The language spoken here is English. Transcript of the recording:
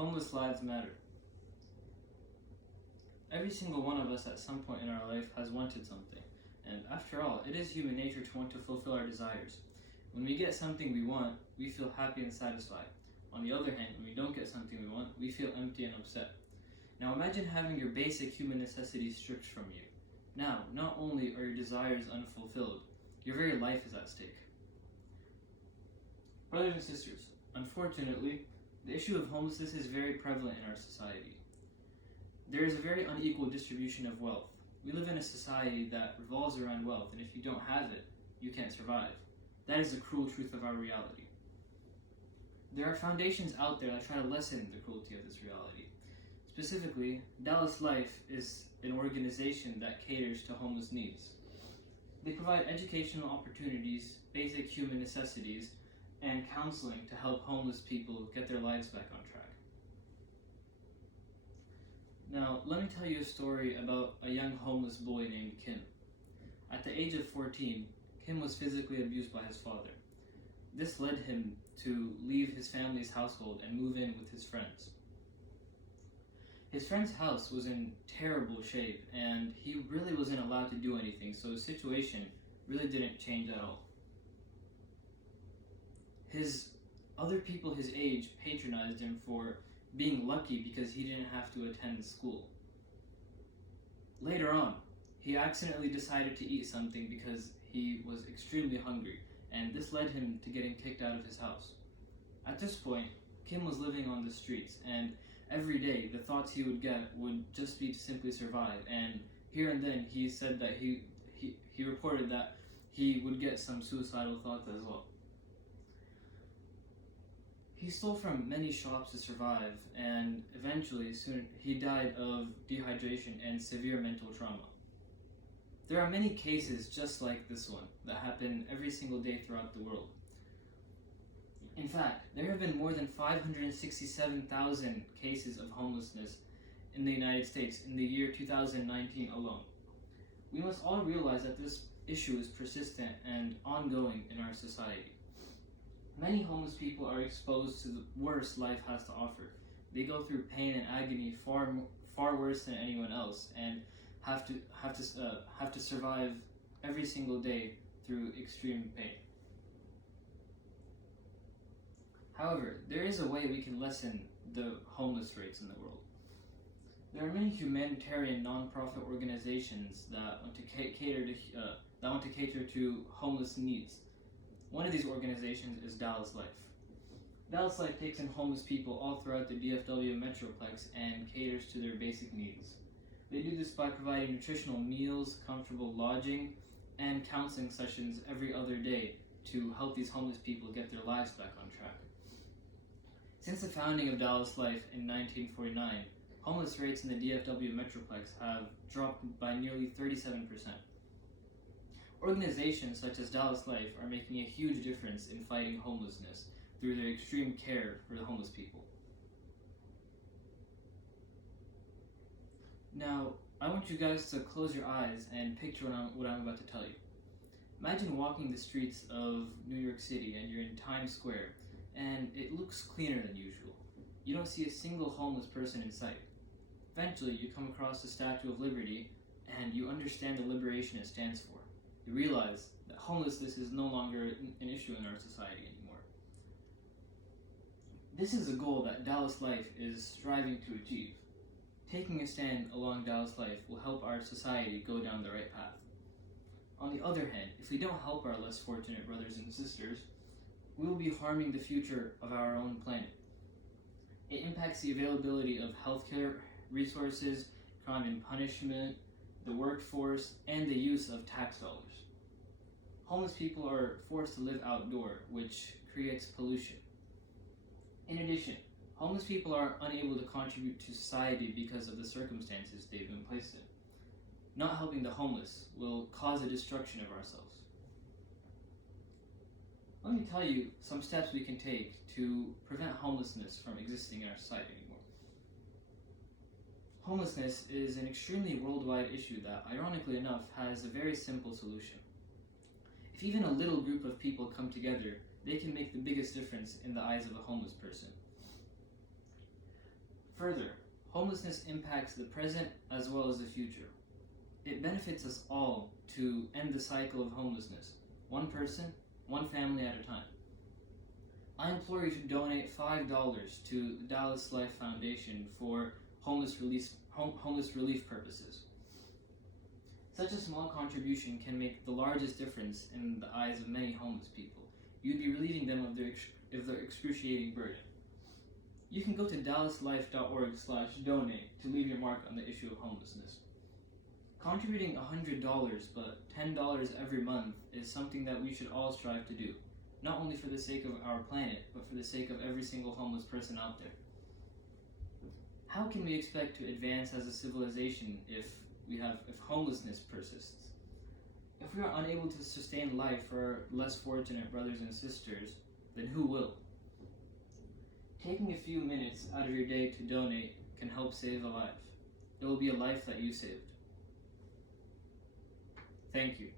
Homeless lives matter. Every single one of us at some point in our life has wanted something, and after all, it is human nature to want to fulfill our desires. When we get something we want, we feel happy and satisfied. On the other hand, when we don't get something we want, we feel empty and upset. Now imagine having your basic human necessities stripped from you. Now, not only are your desires unfulfilled, your very life is at stake. Brothers and sisters, unfortunately, the issue of homelessness is very prevalent in our society. There is a very unequal distribution of wealth. We live in a society that revolves around wealth, and if you don't have it, you can't survive. That is the cruel truth of our reality. There are foundations out there that try to lessen the cruelty of this reality. Specifically, Dallas Life is an organization that caters to homeless needs. They provide educational opportunities, basic human necessities, and counseling to help homeless people get their lives back on track. Now, let me tell you a story about a young homeless boy named Kim. At the age of 14, Kim was physically abused by his father. This led him to leave his family's household and move in with his friends. His friend's house was in terrible shape, and he really wasn't allowed to do anything, so his situation really didn't change at all. Other people his age patronized him for being lucky because he didn't have to attend school. Later on, he accidentally decided to eat something because he was extremely hungry, and this led him to getting kicked out of his house. At this point, Kim was living on the streets, and every day the thoughts he would get would just be to simply survive, and here and then he said that he reported that he would get some suicidal thoughts as well. He stole from many shops to survive, and eventually soon he died of dehydration and severe mental trauma. There are many cases just like this one that happen every single day throughout the world. In fact, there have been more than 567,000 cases of homelessness in the United States in the year 2019 alone. We must all realize that this issue is persistent and ongoing in our society. Many homeless people are exposed to the worst life has to offer. They go through pain and agony far worse than anyone else, and have to survive every single day through extreme pain. However, there is a way we can lessen the homeless rates in the world. There are many humanitarian non-profit organizations that want to cater to homeless needs. One of these organizations is Dallas Life. Dallas Life takes in homeless people all throughout the DFW Metroplex and caters to their basic needs. They do this by providing nutritional meals, comfortable lodging, and counseling sessions every other day to help these homeless people get their lives back on track. Since the founding of Dallas Life in 1949, homeless rates in the DFW Metroplex have dropped by nearly 37%. Organizations such as Dallas Life are making a huge difference in fighting homelessness through their extreme care for the homeless people. Now, I want you guys to close your eyes and picture what I'm about to tell you. Imagine walking the streets of New York City and you're in Times Square, and it looks cleaner than usual. You don't see a single homeless person in sight. Eventually, you come across the Statue of Liberty, and you understand the liberation it stands for. You realize that homelessness is no longer an issue in our society anymore. This is a goal that Dallas Life is striving to achieve. Taking a stand along Dallas Life will help our society go down the right path. On the other hand, if we don't help our less fortunate brothers and sisters, we will be harming the future of our own planet. It impacts the availability of healthcare resources, crime and punishment, the workforce, and the use of tax dollars. Homeless people are forced to live outdoor, which creates pollution. In addition, homeless people are unable to contribute to society because of the circumstances they've been placed in. Not helping the homeless will cause a destruction of ourselves. Let me tell you some steps we can take to prevent homelessness from existing in our society anymore. Homelessness is an extremely worldwide issue that, ironically enough, has a very simple solution. If even a little group of people come together, they can make the biggest difference in the eyes of a homeless person. Further, homelessness impacts the present as well as the future. It benefits us all to end the cycle of homelessness, one person, one family at a time. I implore you to donate $5 to the Dallas Life Foundation for homeless relief purposes. Such a small contribution can make the largest difference in the eyes of many homeless people. You'd be relieving them of their excruciating burden. You can go to dallaslife.org/donate to leave your mark on the issue of homelessness. Contributing $100 but $10 every month is something that we should all strive to do, not only for the sake of our planet, but for the sake of every single homeless person out there. How can we expect to advance as a civilization if homelessness persists? If we are unable to sustain life for our less fortunate brothers and sisters, then who will? Taking a few minutes out of your day to donate can help save a life. It will be a life that you saved. Thank you.